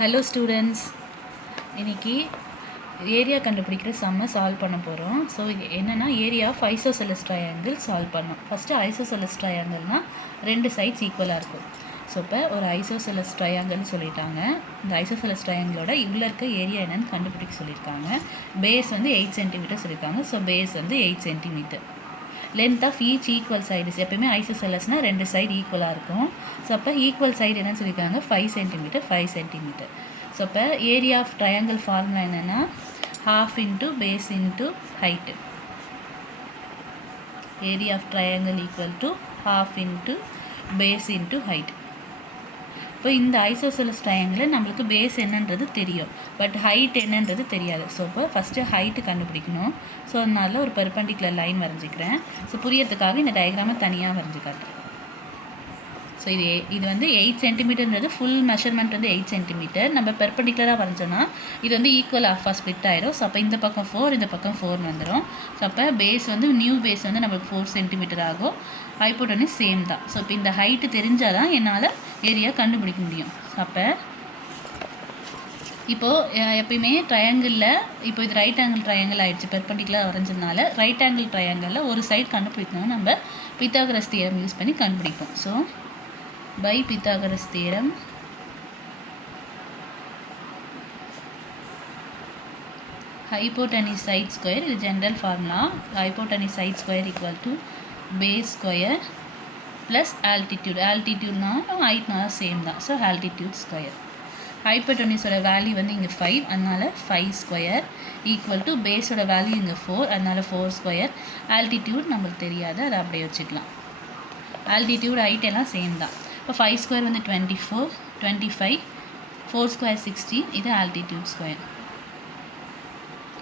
Hello students, இன்றைக்கி area கண்டுபிடிக்கிற சம்மை solve பண்ண போகிறோம். ஸோ இது என்னென்னா area of isosceles triangle solve பண்ணோம். ஃபஸ்ட்டு ஐசோசெலஸ் ட்ரையாங்கிள்னால் ரெண்டு சைட்ஸ் ஈக்குவலாக இருக்கும். ஸோ இப்போ ஒரு ஐசோசெலஸ் ட்ரையாங்கிள்னு சொல்லிட்டாங்க. இந்த ஐசோசெலஸ் ட்ரையாங்கிளோட இவ்வளோ இருக்க ஏரியா என்னென்னு கண்டுபிடிக்க சொல்லியிருக்காங்க. பேஸ் வந்து 8 சென்டிமீட்டர் சொல்லியிருக்காங்க. ஸோ பேஸ் வந்து 8 centimetre. Length of each equal sides, எப்பயுமே ஐசோசெலஸ்னால் ரெண்டு சைடு ஈக்குவலாக இருக்கும். ஸோ அப்போ ஈக்குவல் சைடு என்னன்னு சொல்லியிருக்காங்க 5 சென்டிமீட்டர் 5 சென்டிமீட்டர். ஸோ இப்போ ஏரியா ஆஃப் ட்ரையாங்கிள் ஃபார்முலா என்னென்னா half into base into height. Area of triangle equal to half into base into height. இப்போ இந்த ஐசோசெலஸ் ட்ரையாங்கிள் நம்மளுக்கு பேஸ் என்னன்றது தெரியும், பட் ஹைட் என்னன்றது தெரியாது. ஸோ இப்போ ஃபஸ்ட்டு ஹைட்டு கண்டுபிடிக்கணும். ஸோ அதனால ஒரு பெர்பெண்டிகுலர் லைன் வரைஞ்சிக்கிறேன். ஸோ புரியறதுக்காக இந்த டயக்ராமை தனியாக வரைஞ்சி காட்டுறேன். ஸோ இது வந்து 8 சென்டிமீட்டர்ன்றது ஃபுல் மெஷர்மெண்ட் வந்து 8 சென்டிமீட்டர். நம்ம பெர்பெண்டிகுலராக வரைஞ்சோன்னா இது வந்து ஈக்குவல் ஆஃபாக ஸ்பிட் ஆயிடும். ஸோ அப்போ இந்த பக்கம் 4 இந்த பக்கம் 4 வந்துடும். ஸோ அப்போ பேஸ் வந்து நியூ பேஸ் வந்து நம்மளுக்கு 4 சென்டிமீட்டர் ஆகும். ஹைப்போட்டனஸ் சேம் தான். ஸோ இப்போ இந்த ஹைட்டு தெரிஞ்சால் தான் என்னால் ஏரியா கண்டுபிடிக்க முடியும். அப்போ இப்போது எப்பயுமே ட்ரையாங்கிளில் இப்போ இது ரைட் ஆங்கிள் ட்ரையாங்கிள் ஆகிடுச்சு, பெர்பெண்டிகுலராக வரைஞ்சதுனால ரைட் ஆங்கிள் ட்ரையாங்கிளில் ஒரு சைடு கண்டுபிடிக்கணும். நம்ம பித்தாகரஸ் தியரம் யூஸ் பண்ணி கண்டுபிடிப்போம். So by Pythagoras theorem, hypotenuse side square is general formula. Hypotenuse side square equal to base square plus altitude. Altitude na height na same da, so altitude square. Hypotenuse oda value வந்து இங்க 5, அதனால 5 square equal to base oda value இங்க 4, அதனால 4 square. Altitude நமக்கு தெரியாது, அதை அப்படியே வச்சுக்கலாம். Altitude height எல்லாம் சேம் தான். இப்போ 5 ஸ்கொயர் வந்து 24, 25, 4 ஸ்கொயர் 16, இது ஆல்டிடியூட் ஸ்கொயர்.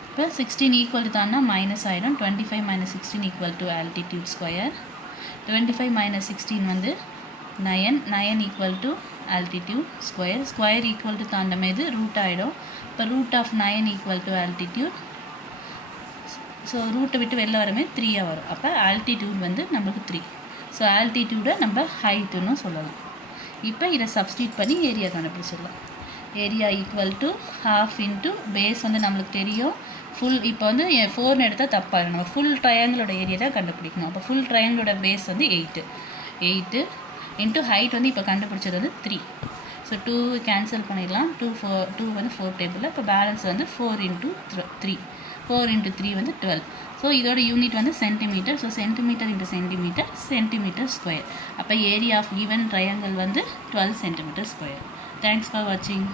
இப்போ 16 ஈக்குவல் தான்னா மைனஸ் ஆகிடும். 25 minus 16 equal to altitude square. 25 minus 16 வந்து 9 equal to altitude square. Square equal to தாண்டமேது ரூட் ஆகிடும். இப்போ root of 9 equal to altitude. So ரூட்டை விட்டு வெளில வரமே 3 வரும். அப்போ ஆல்டிடியூட் வந்து நம்மளுக்கு 3. ஸோ ஆல்டிடியூடை நம்ம ஹைட்டுன்னு சொல்லலாம். இப்போ இதை சப்ஸ்டியூட் பண்ணி ஏரியா கண்டுபிடிச்சிடலாம். Area equal to half into base வந்து நம்மளுக்கு தெரியும் ஃபுல். இப்போ வந்து 4ன்னு எடுத்தால் தப்பாக, நம்ம ஃபுல் ட்ரையாங்கிளோட ஏரியா தான் கண்டுபிடிக்கணும். அப்போ ஃபுல் ட்ரையாங்கிளோட பேஸ் வந்து 8 இன்ட்டு ஹைட் வந்து இப்போ கண்டுபிடிச்சது வந்து 3. ஸோ 2 கேன்சல் பண்ணிடலாம். 2 வந்து 4 டேபிளில். இப்போ பேலன்ஸ் வந்து 4 இன்ட்டு 3. 4 இன்ட்டு 3 வந்து 12. ஸோ இதோட யூனிட் வந்து centimetre. So centimetre into centimetre, centimetre square. அப்போ ஏரியா ஆஃப் ஈவன் ட்ரையாங்கிள் வந்து 12 சென்டிமீட்டர் ஸ்கொயர். தேங்க்ஸ் ஃபார் வாட்சிங்.